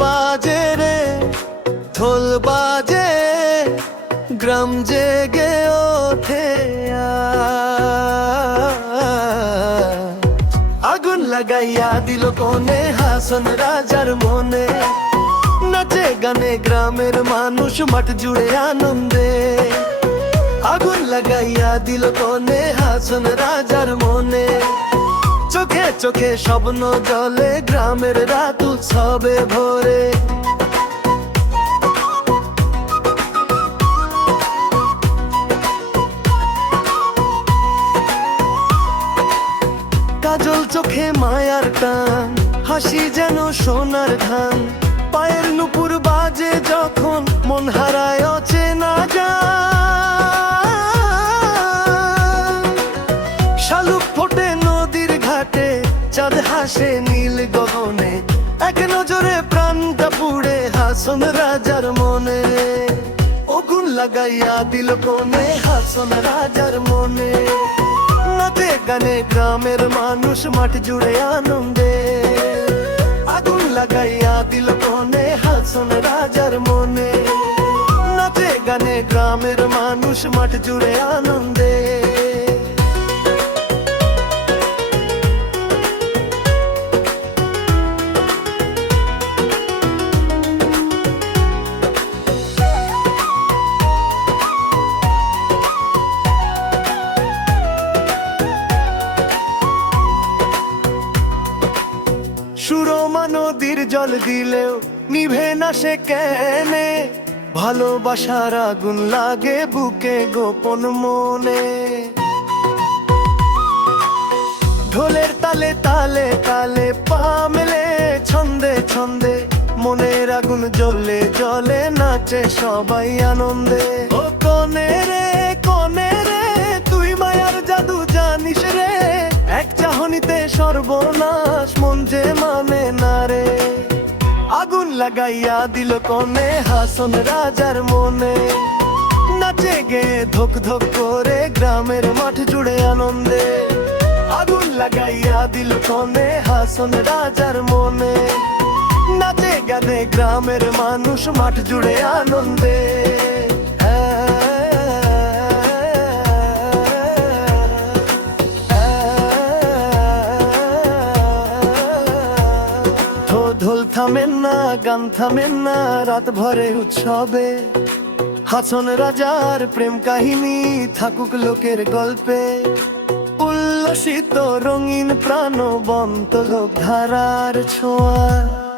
বাজে রে, ঢোল বাজে, গ্রাম জেগে ওঠে আগুন লাগাইয়া দিল কোনে হাসন রাজার মনে। নাচে গানে গ্রামের মানুষ মাঠ জুড়ে আনন্দে। আগুন লাগাইয়া দিল কোনে হাসন রাজার মনে। চোখে চোখে স্বপ্ন জলে গ্রামের রাত উৎসবে ভরে। কাজল চোখে মায়ার টান, হাসি যেন সোনার ধান। চাঁদ হাসে নীল গগনে, এক নজরে প্রাণটা পুড়ে হাসন রাজার মনে। ওগুন লাগাইয়া দিল কোনে হাসন রাজার মনে। নাচে গানে গ্রামের মানুষ মাঠ জুড়ে আনন্দে। আগুন লাগাইয়া দিল কোনে হাসন রাজার মনে। নাচে গানে গ্রামের মানুষ মাঠ জুড়ে আনন্দে। নদীর জল দিলেও নিভে না সে কেনে। ভালোবাসার আগুন লাগে বুকে গোপন মনে। ঢোলের তালে তালে তালে পা মেলে, ছন্দে ছন্দে মনের আগুন জ্বলে জলে নাচে সবাই আনন্দে। ও কনে রে কনে রে, তুই মায়ার জাদু জানিস রে। এক চাহনিতে সর্বনাশ, মন যে মানে না রে আগুন লাগাইয়া দিল কনে, হাসন রাজার মনে। নাচে গে ধক ধক করে গ্রামের মাঠ জুড়ে আনন্দে। আগুন লাগাইয়া দিল কনে, হাসন রাজার মনে। নাচে গানে গ্রামের মানুষ মাঠ জুড়ে আনন্দে। ঢোল থামেন না, গান থামেন না, রাত ভরে উৎসবে। হাসন রাজার প্রেম কাহিনী থাকুক লোকের গল্পে। উল্লসিত রঙিন প্রাণবন্ত লোক ধারার ছোঁয়া।